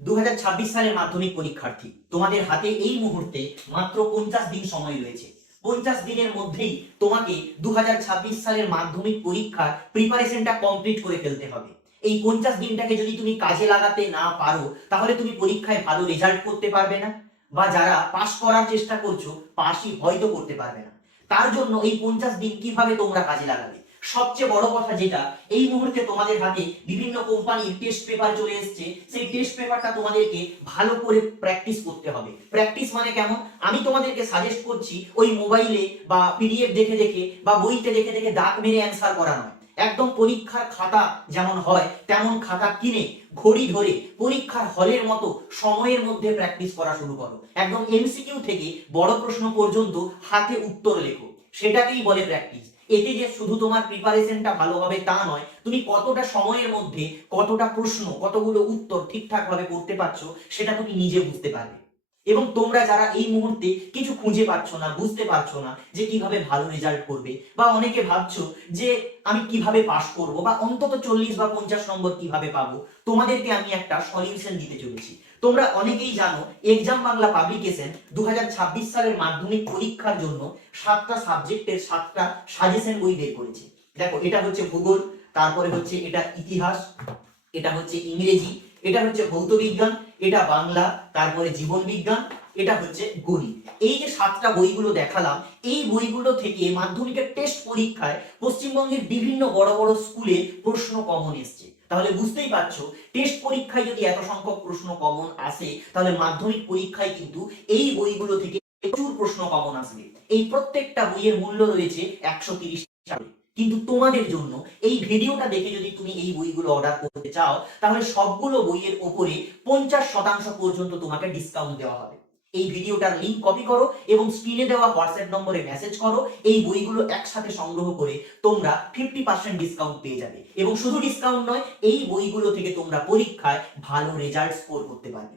2026 সালের মাধ্যমিক পরীক্ষার্থী, তোমাদের হাতে এই মুহূর্তে মাত্র 50 দিন সময় রয়েছে। 50 দিনের মধ্যেই তোমাকে 2026 সালের মাধ্যমিক পরীক্ষার প্রিপারেশনটা কমপ্লিট করে ফেলতে হবে। এই 50 দিনটাকে যদি তুমি কাজে লাগাতে না পারো, তাহলে তুমি পরীক্ষায় ভালো রেজাল্ট করতে পারবে না, বা যারা পাস করার চেষ্টা করছো পাসই হয়তো করতে পারবে না। তার জন্য এই 50 দিন কিভাবে তোমরা কাজে লাগাবে? সবচেয়ে বড় কথা যেটা, এই মুহূর্তে তোমাদের হাতে বিভিন্ন কোম্পানির টেস্ট পেপার চলে এসেছে। সেই টেস্ট পেপারটা তোমাদেরকে ভালো করে প্র্যাকটিস করতে হবে। প্র্যাকটিস মানে কেমন? আমি তোমাদেরকে সাজেস্ট করছি ওই মোবাইলে বা পিডিএফ দেখে দেখে বা বইতে দেখে দেখে দাগ মেরে অ্যান্সার করা নয়। একদম পরীক্ষার খাতা যেমন হয় তেমন খাতা কিনে ঘড়ি ধরে পরীক্ষার হলের মতো সময়ের মধ্যে প্র্যাকটিস করা শুরু করো। একদম এমসিকিউ থেকে বড় প্রশ্ন পর্যন্ত হাতে উত্তর লেখো, সেটাকেই বলে প্র্যাকটিস। এতে যে শুধু তোমার প্রিপারেশনটা ভালো হবে তা নয়, তুমি কতটা সময়ের মধ্যে কতটা প্রশ্ন, কতগুলো উত্তর ঠিকঠাক ভাবে করতে পারছো সেটা তুমি নিজে বুঝতে পারবে। এবং তোমরা যারা এই মুহূর্তে কিছু খুঁজে পাচ্ছ না, বুঝতে পারছো না যে কিভাবে ভালো রেজাল্ট করবে, বা অনেকে ভাবছো যে আমি কিভাবে পাস করব, বা অন্তত 40 বা 50 নম্বর কিভাবে পাবো, তোমাদেরকে আমি একটা সলিউশন দিতে চলেছি। তোমরা অনেকেই জানো, এক্সাম বাংলা পাবলিকেশন 2026 সালের মাধ্যমিক পরীক্ষার জন্য 7টা সাবজেক্টের 7টা সাজেশন বই বের করেছে। দেখো, এটা হচ্ছে ভূগোল, তারপরে হচ্ছে এটা ইতিহাস, এটা হচ্ছে ইংরেজি, এটা হচ্ছে ভৌতবিজ্ঞান, এটা বাংলা, তারপরে জীবন বিজ্ঞান, এটা হচ্ছে গণিত। এই যে 7টা বইগুলো দেখালাম, এই বইগুলো থেকে মাধ্যমিকের টেস্ট পরীক্ষায় পশ্চিমবঙ্গের বিভিন্ন বড় বড় স্কুলে প্রশ্ন কমন এসছে। তাহলে বুঝতেই পারছো, টেস্ট পরীক্ষায় যদি এত সংখ্যক প্রশ্ন কমন আসে, তাহলে মাধ্যমিক পরীক্ষায় কিন্তু এই বইগুলো থেকে প্রচুর প্রশ্ন কমন আসবে। এই প্রত্যেকটা বইয়ের মূল্য রয়েছে 130 টাকা। কিন্তু তোমাদের জন্য এই ভিডিওটা দেখে যদি তুমি এই বইগুলো অর্ডার করতে চাও, তাহলে সবগুলো বইয়ের উপরে 50% পর্যন্ত তোমাকে ডিসকাউন্ট দেওয়া হবে। এই ভিডিওটার লিংক কপি করো এবং স্ক্রিনে দেওয়া হোয়াটসঅ্যাপ নম্বরে মেসেজ করো। এই বইগুলো একসাথে সংগ্রহ করে তোমরা 50% ডিসকাউন্ট পেয়ে যাবে। এবং শুধু ডিসকাউন্ট নয়, এই বইগুলো থেকে তোমরা পরীক্ষায় ভালো রেজাল্ট স্কোর করতে পারবে।